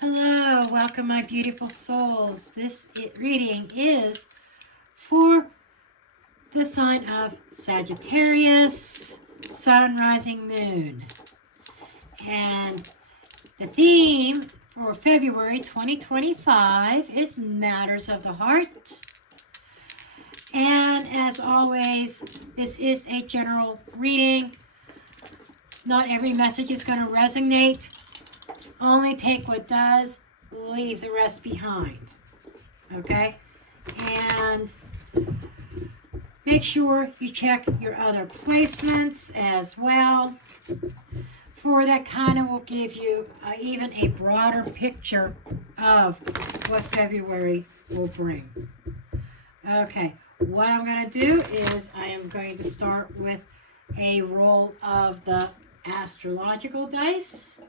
Hello, welcome my beautiful souls. This reading is for the sign of Sagittarius, Sun, Rising, Moon. And the theme for February 2025 is Matters of the Heart. And as always, this is a general reading. Not every message is going to resonate. Only take what does, leave the rest behind. Okay? And make sure you check your other placements as well. For that kind of will give you even a broader picture of what February will bring. Okay, what I'm going to do is I am going to start with a roll of the astrological dice.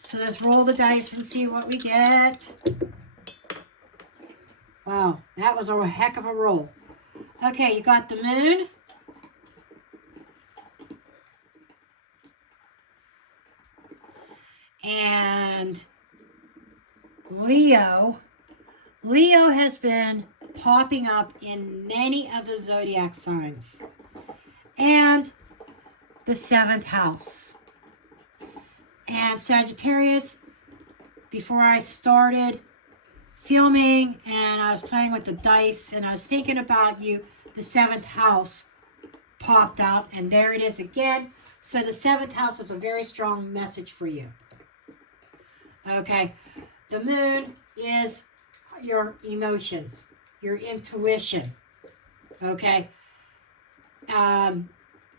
So let's roll the dice and see what we get. Wow, that was a heck of a roll. Okay, you got the moon. And Leo. Leo has been popping up in many of the zodiac signs. And the 7th house. And Sagittarius, before I started filming and I was playing with the dice and I was thinking about you, the 7th house popped out and there it is again. So the 7th house is a very strong message for you. Okay, the moon is your emotions, your intuition. Okay,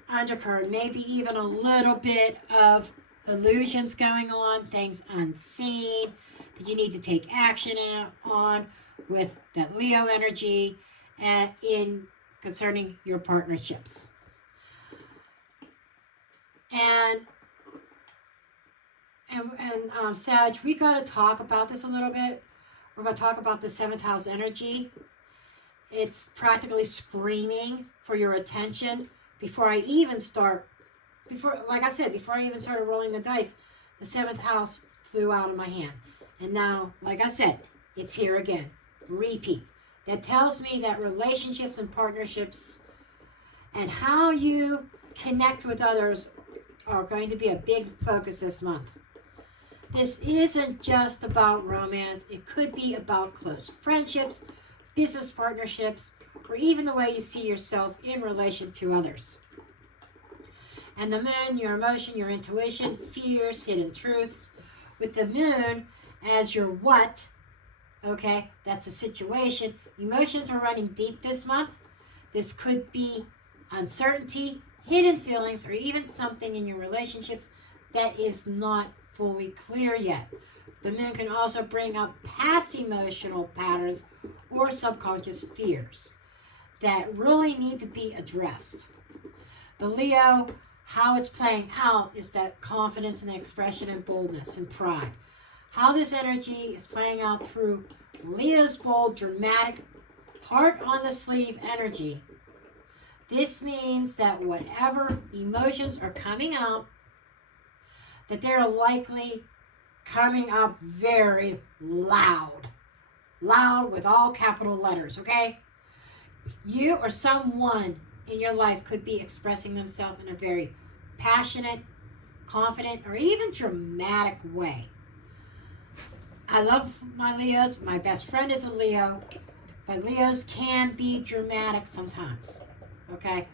undercurrent, maybe even a little bit of illusions going on, things unseen that you need to take action on with that Leo energy in concerning your partnerships. And Sag, we got to talk about this a little bit. We're going to talk about the 7th house energy. It's practically screaming for your attention before I even start. Like I said, before I even started rolling the dice, the 7th house flew out of my hand. And now, like I said, it's here again. Repeat. That tells me that relationships and partnerships and how you connect with others are going to be a big focus this month. This isn't just about romance. It could be about close friendships, business partnerships, or even the way you see yourself in relation to others. And the moon, your emotion, your intuition, fears, hidden truths. With the moon as your what, okay, that's a situation. Emotions are running deep this month. This could be uncertainty, hidden feelings, or even something in your relationships that is not fully clear yet. The moon can also bring up past emotional patterns or subconscious fears that really need to be addressed. The Leo, how it's playing out is that confidence and expression and boldness and pride. How this energy is playing out through Leo's bold, dramatic, heart on the sleeve energy. This means that whatever emotions are coming out, that they're likely coming up very loud. Loud with all capital letters, okay? You or someone in your life could be expressing themselves in a very passionate, confident, or even dramatic way. I love my Leos. My best friend is a Leo, but Leos can be dramatic sometimes, okay?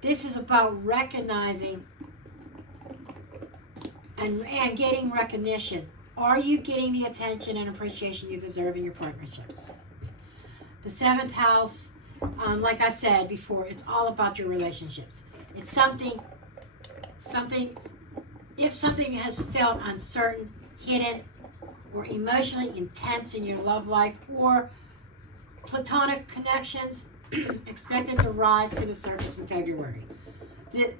This is about recognizing and getting recognition. Are you getting the attention and appreciation you deserve in your partnerships? The 7th house, like I said before, it's all about your relationships. It's something, if something has felt uncertain, hidden, or emotionally intense in your love life, or platonic connections expected to rise to the surface in February. The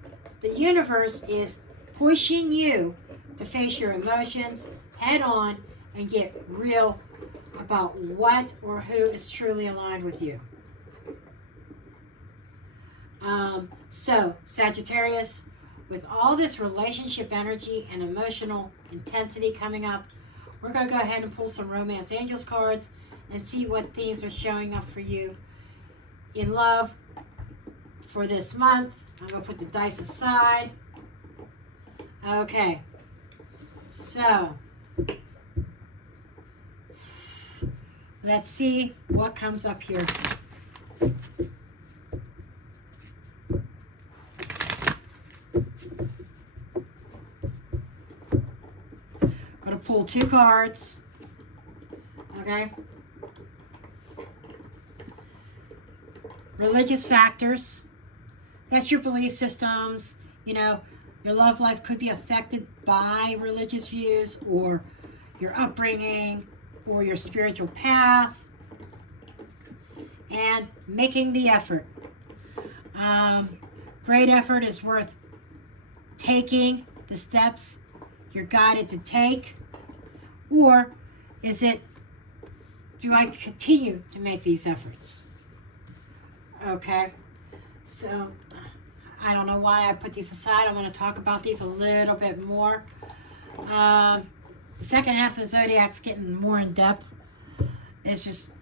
universe is pushing you to face your emotions head on and get real about what or who is truly aligned with you. So, Sagittarius, with all this relationship energy and emotional intensity coming up, we're going to go ahead and pull some Romance Angels cards and see what themes are showing up for you in love for this month. I'm going to put the dice aside. Okay, so let's see what comes up here. Going to pull 2 cards. Okay. Religious factors. That's your belief systems. You know, your love life could be affected by religious views or your upbringing or your spiritual path. And making the effort. Great effort is worth taking the steps you're guided to take. Or is it, do I continue to make these efforts? Okay, so I don't know why I put these aside. I want to talk about these a little bit more. The second half of the Zodiac's getting more in depth. It's just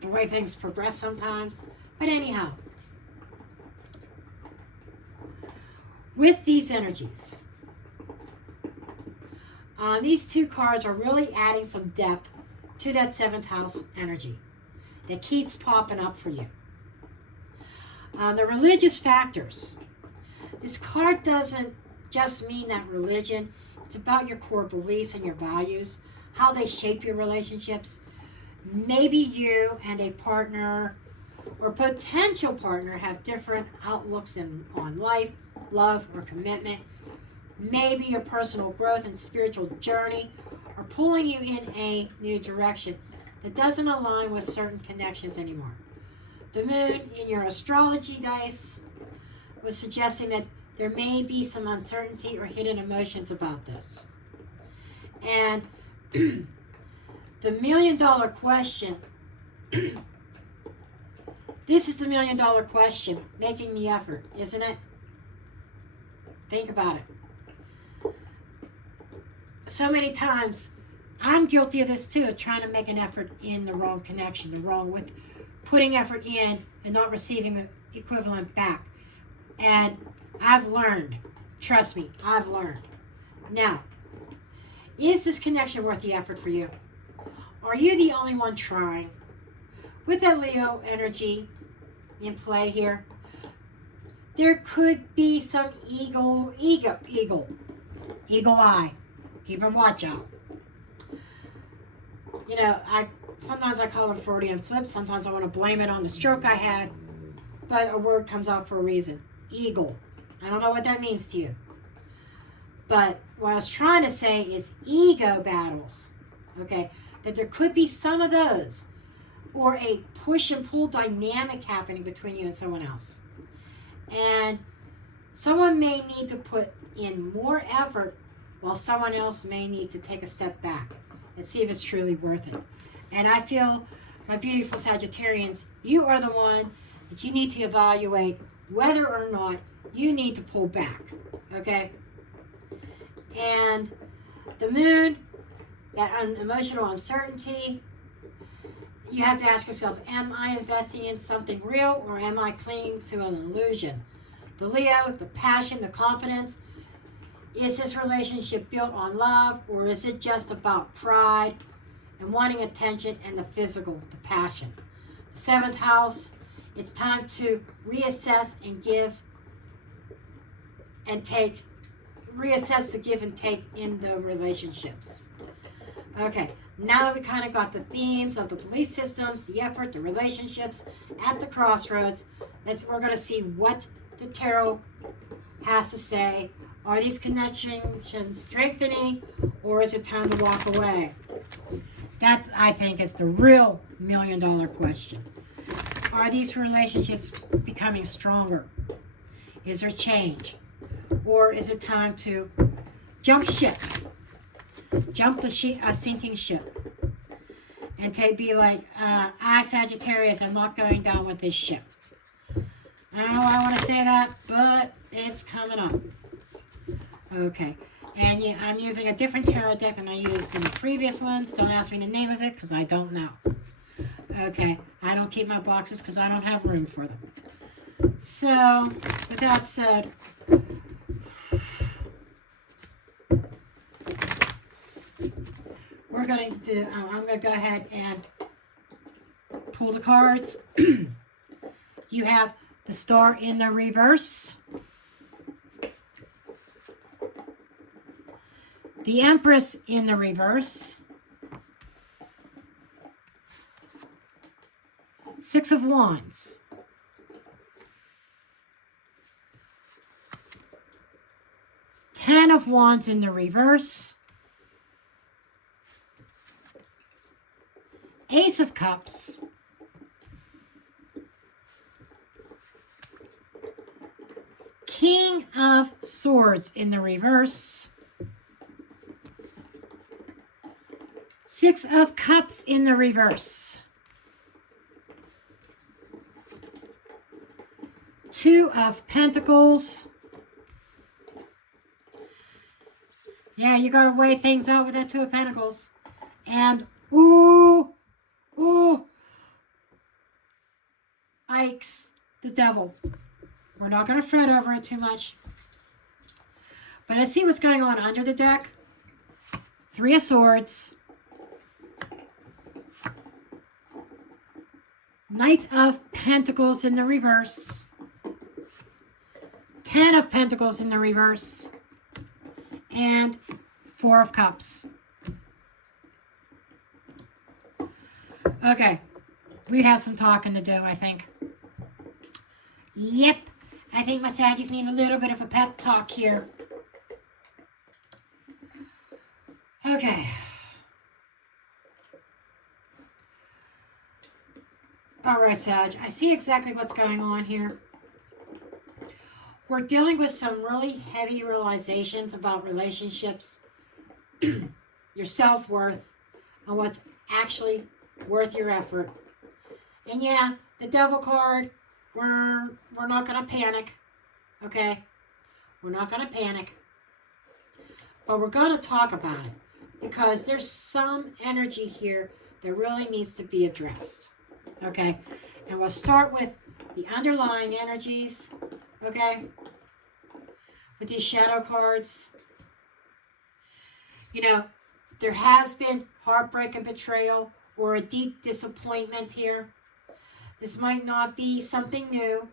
the way things progress sometimes. But anyhow, with these energies, these 2 cards are really adding some depth to that 7th house energy that keeps popping up for you. The religious factors. This card doesn't just mean that religion. It's about your core beliefs and your values, how they shape your relationships. Maybe you and a partner or potential partner have different outlooks on life, love, or commitment. Maybe your personal growth and spiritual journey are pulling you in a new direction that doesn't align with certain connections anymore. The moon in your astrology dice was suggesting that there may be some uncertainty or hidden emotions about this. And the $1 million question, this is the $1 million question, making the effort, isn't it? Think about it. So many times, I'm guilty of this too, trying to make an effort in the wrong connection, the wrong with putting effort in and not receiving the equivalent back. And I've learned, trust me, I've learned. Now, is this connection worth the effort for you? Are you the only one trying? With that Leo energy in play here, there could be some eagle eye. Keep a watch out. You know, sometimes I call them Freudian slips. Sometimes I want to blame it on the stroke I had. But a word comes out for a reason. Eagle. I don't know what that means to you. But what I was trying to say is ego battles. Okay? That there could be some of those. Or a push and pull dynamic happening between you and someone else. And someone may need to put in more effort while someone else may need to take a step back and see if it's truly worth it. And I feel, my beautiful Sagittarians, you are the one that you need to evaluate whether or not you need to pull back, okay? And the moon, that emotional uncertainty, you have to ask yourself, am I investing in something real or am I clinging to an illusion? The Leo, the passion, the confidence. Is this relationship built on love or is it just about pride and wanting attention and the physical, the passion? The 7th house, it's time to reassess and give and take, reassess the give and take in the relationships. Okay, now that we kind of got the themes of the belief systems, the effort, the relationships at the crossroads, we're going to see what the tarot has to say. Are these connections strengthening or is it time to walk away? That, I think, is the real $1 million question. Are these relationships becoming stronger? Is there change? Or is it time to jump ship? Jump the sinking ship. And to be like, Sagittarius, I'm not going down with this ship. I don't know why I want to say that, but it's coming up. Okay. And yeah, I'm using a different tarot deck than I used in the previous ones. Don't ask me the name of it because I don't know. Okay. I don't keep my boxes because I don't have room for them. So, with that said, we're going to, I'm going to go ahead and pull the cards. You have the Star in the reverse, the Empress in the reverse, Six of Wands, Ten of Wands in the reverse, Ace of Cups, King of Swords in the reverse, Six of Cups in the reverse, Two of Pentacles. Yeah, you got to weigh things out with that Two of Pentacles. And, ooh, Ike's the Devil. We're not going to fret over it too much. But I see what's going on under the deck. Three of Swords. Knight of Pentacles in the reverse. Ten of Pentacles in the reverse. And Four of Cups. Okay. We have some talking to do, I think. Yep. I think my Saggies need a little bit of a pep talk here. Okay. All right, Sag. I see exactly what's going on here. We're dealing with some really heavy realizations about relationships, your self-worth, and what's actually worth your effort. And yeah, the Devil card, we're not going to panic, okay? We're not going to panic. But we're going to talk about it because there's some energy here that really needs to be addressed, okay? And we'll start with the underlying energies, okay? With these shadow cards. You know, there has been heartbreak and betrayal or a deep disappointment here. This might not be something new.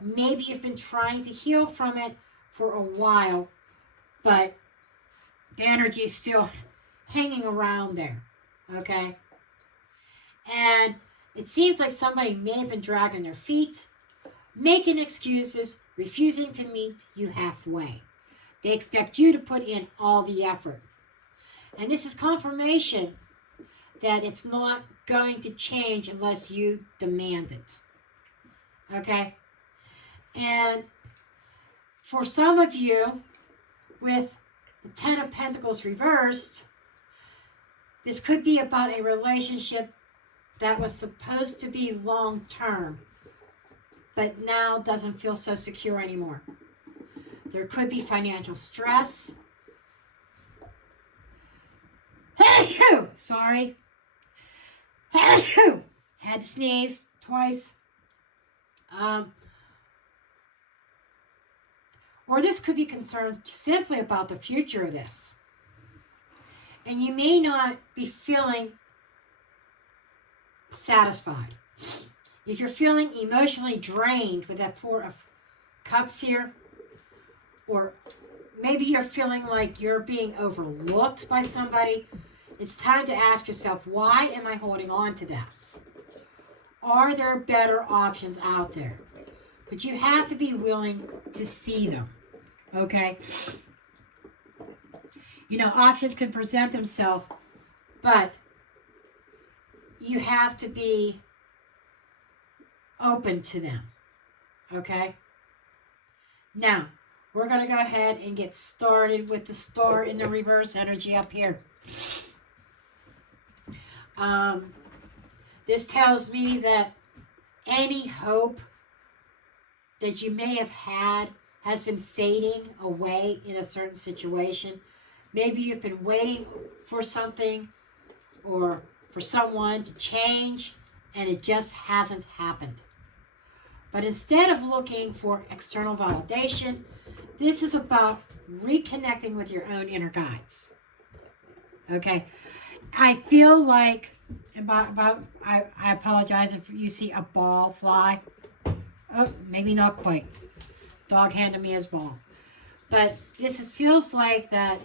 Maybe you've been trying to heal from it for a while, but the energy is still hanging around there, okay? And it seems like somebody may have been dragging their feet, making excuses, refusing to meet you halfway. They expect you to put in all the effort. And this is confirmation that it's not going to change unless you demand it. Okay? And for some of you, with the Ten of Pentacles reversed, this could be about a relationship that was supposed to be long-term, but now doesn't feel so secure anymore. There could be financial stress. Sorry. Had to sneeze twice. Or this could be concerned simply about the future of this. And you may not be feeling satisfied. If you're feeling emotionally drained with that Four of Cups here, or maybe you're feeling like you're being overlooked by somebody, it's time to ask yourself, why am I holding on to this? Are there better options out there? But you have to be willing to see them, okay? You know, options can present themselves, but you have to be open to them, okay? Now, we're going to go ahead and get started with the Star in the reverse energy up here. This tells me that any hope that you may have had has been fading away in a certain situation. Maybe you've been waiting for something or for someone to change and it just hasn't happened. But instead of looking for external validation, this is about reconnecting with your own inner guides. Okay? I feel like, I apologize if you see a ball fly. Oh, maybe not quite. Dog handed me his ball. But feels like that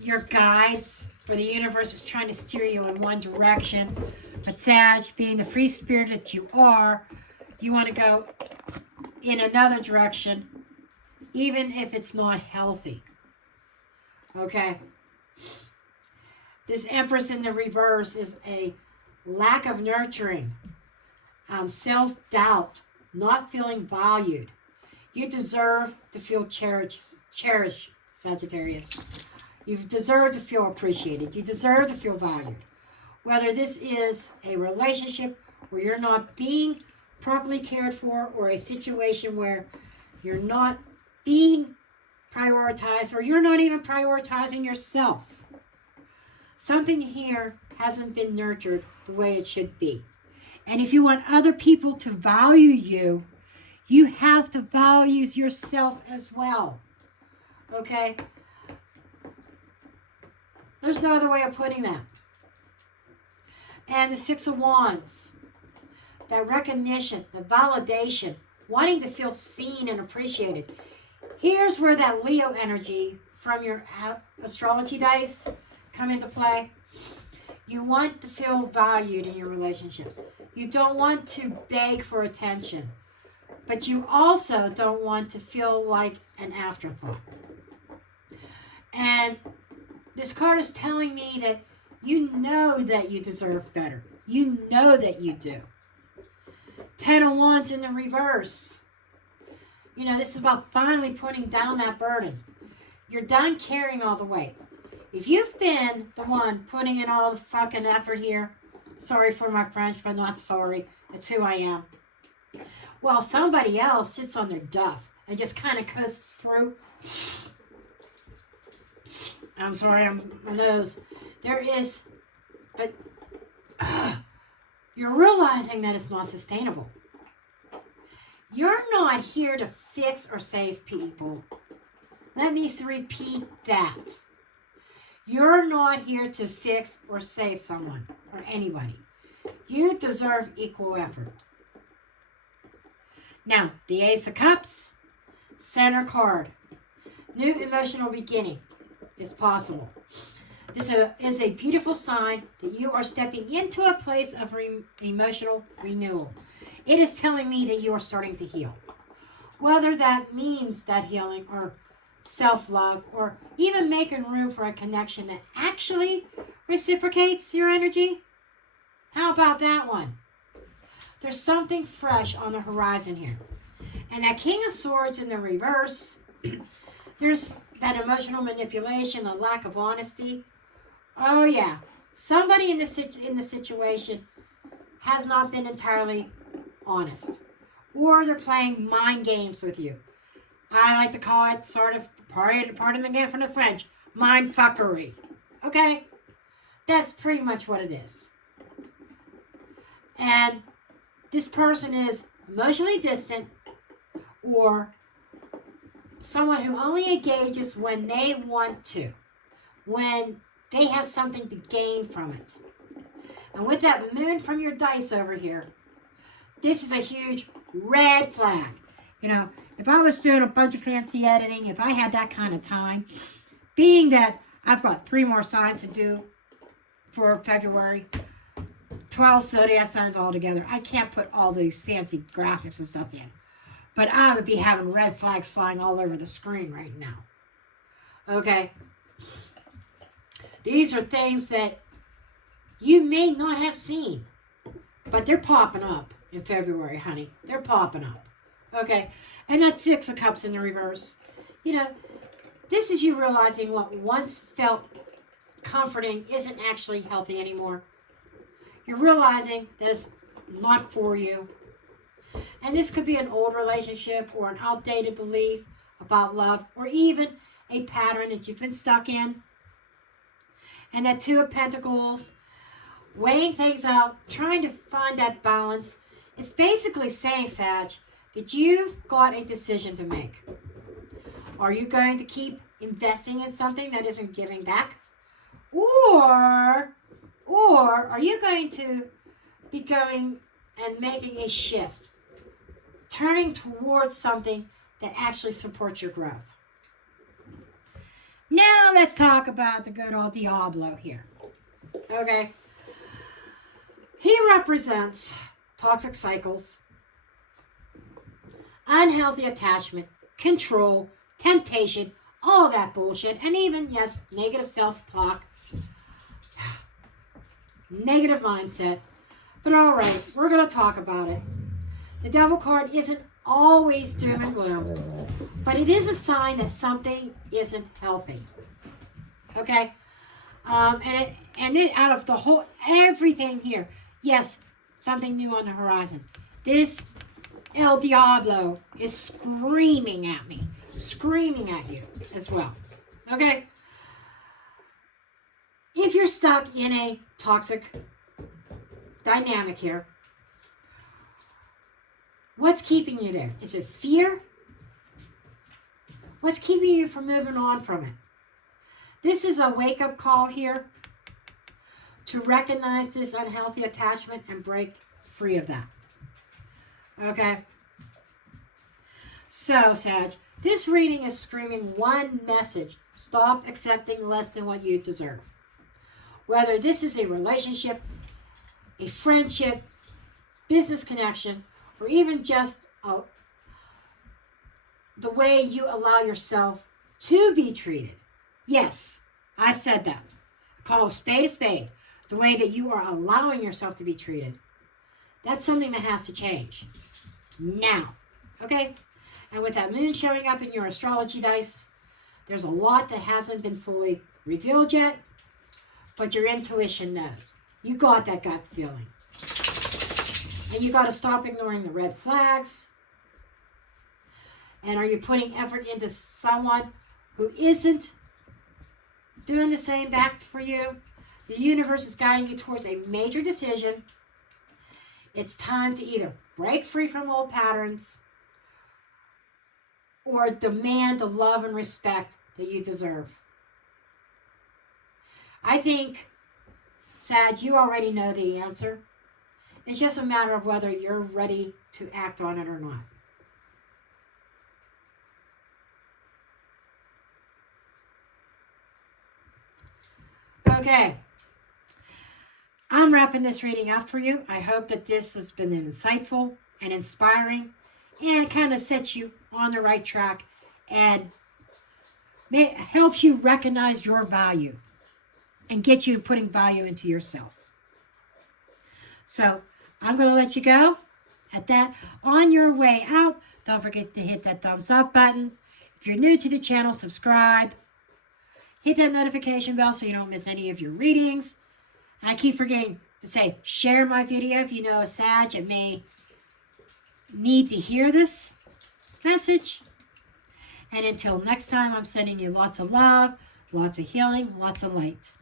your guides or the universe is trying to steer you in one direction. But Sag, being the free spirit that you are, you want to go in another direction, even if it's not healthy. Okay? This Empress in the reverse is a lack of nurturing, self-doubt, not feeling valued. You deserve to feel cherished, Sagittarius. You deserve to feel appreciated. You deserve to feel valued. Whether this is a relationship where you're not being properly cared for, or a situation where you're not being prioritized, or you're not even prioritizing yourself. Something here hasn't been nurtured the way it should be. And if you want other people to value you, you have to value yourself as well. Okay? There's no other way of putting that. And the Six of Wands, that recognition, the validation, wanting to feel seen and appreciated. Here's where that Leo energy from your astrology dice come into play. You want to feel valued in your relationships. You don't want to beg for attention, but you also don't want to feel like an afterthought. And this card is telling me that you know that you deserve better. You know that you do. 10 of Wands in the reverse. You know, this is about finally putting down that burden. You're done carrying all the weight. If you've been the one putting in all the fucking effort here, sorry for my French, but not sorry. It's who I am. Well, somebody else sits on their duff and just kind of coasts through. I'm sorry, my nose. But you're realizing that it's not sustainable. You're not here to fix or save people. Let me repeat that. You're not here to fix or save someone or anybody. You deserve equal effort. Now, the Ace of Cups, center card. New emotional beginning is possible. This is a beautiful sign that you are stepping into a place of emotional renewal. It is telling me that you are starting to heal. Whether that means that healing or self-love or even making room for a connection that actually reciprocates your energy. How about that one? There's something fresh on the horizon here. And that King of Swords in the reverse, there's that emotional manipulation, the lack of honesty. Oh yeah, somebody in the situation has not been entirely honest. Or they're playing mind games with you. I like to call it sort of, pardon again from the French, mind fuckery. Okay? That's pretty much what it is. And this person is emotionally distant or someone who only engages when they want to, when they have something to gain from it. And with that moon from your dice over here, this is a huge red flag. You know, if I was doing a bunch of fancy editing, if I had that kind of time, being that I've got 3 more signs to do for February, 12 zodiac signs altogether, I can't put all these fancy graphics and stuff in. But I would be having red flags flying all over the screen right now. Okay? These are things that you may not have seen, but they're popping up in February, honey. They're popping up. Okay? And that's 6 of Cups in the reverse. You know, this is you realizing what once felt comforting isn't actually healthy anymore. You're realizing that it's not for you. And this could be an old relationship or an outdated belief about love, or even a pattern that you've been stuck in. And that Two of Pentacles, weighing things out, trying to find that balance. It's basically saying, Sag, that you've got a decision to make. Are you going to keep investing in something that isn't giving back? Or are you going to be going and making a shift, turning towards something that actually supports your growth? Now let's talk about the good old Diablo here. Okay. He represents toxic cycles, unhealthy attachment, control, temptation, all that bullshit, and even, yes, negative self-talk, negative mindset. But all right, we're going to talk about it. The Devil card isn't always doom and gloom, but it is a sign that something isn't healthy. Okay? And it out of the whole, everything here, yes, something new on the horizon. This El Diablo is screaming at me, screaming at you as well. Okay? If you're stuck in a toxic dynamic here, what's keeping you there? Is it fear? What's keeping you from moving on from it? This is a wake-up call here to recognize this unhealthy attachment and break free of that. Okay? So, Sag, this reading is screaming one message. Stop accepting less than what you deserve. Whether this is a relationship, a friendship, business connection, or even just the way you allow yourself to be treated. Yes, I said that. Call a spade, the way that you are allowing yourself to be treated. That's something that has to change now. Okay? And with that moon showing up in your astrology dice, there's a lot that hasn't been fully revealed yet, but your intuition knows. You got that gut feeling. And you got to stop ignoring the red flags. And are you putting effort into someone who isn't doing the same back for you? The universe is guiding you towards a major decision. It's time to either break free from old patterns or demand the love and respect that you deserve. I think, Sag, you already know the answer. It's just a matter of whether you're ready to act on it or not. Okay. I'm wrapping this reading up for you. I hope that this has been insightful and inspiring and kind of sets you on the right track and helps you recognize your value and get you putting value into yourself. So I'm going to let you go at that. On your way out, don't forget to hit that thumbs up button. If you're new to the channel, subscribe. Hit that notification bell so you don't miss any of your readings. And I keep forgetting to say, share my video if you know a Sag that may need to hear this message. And until next time, I'm sending you lots of love, lots of healing, lots of light.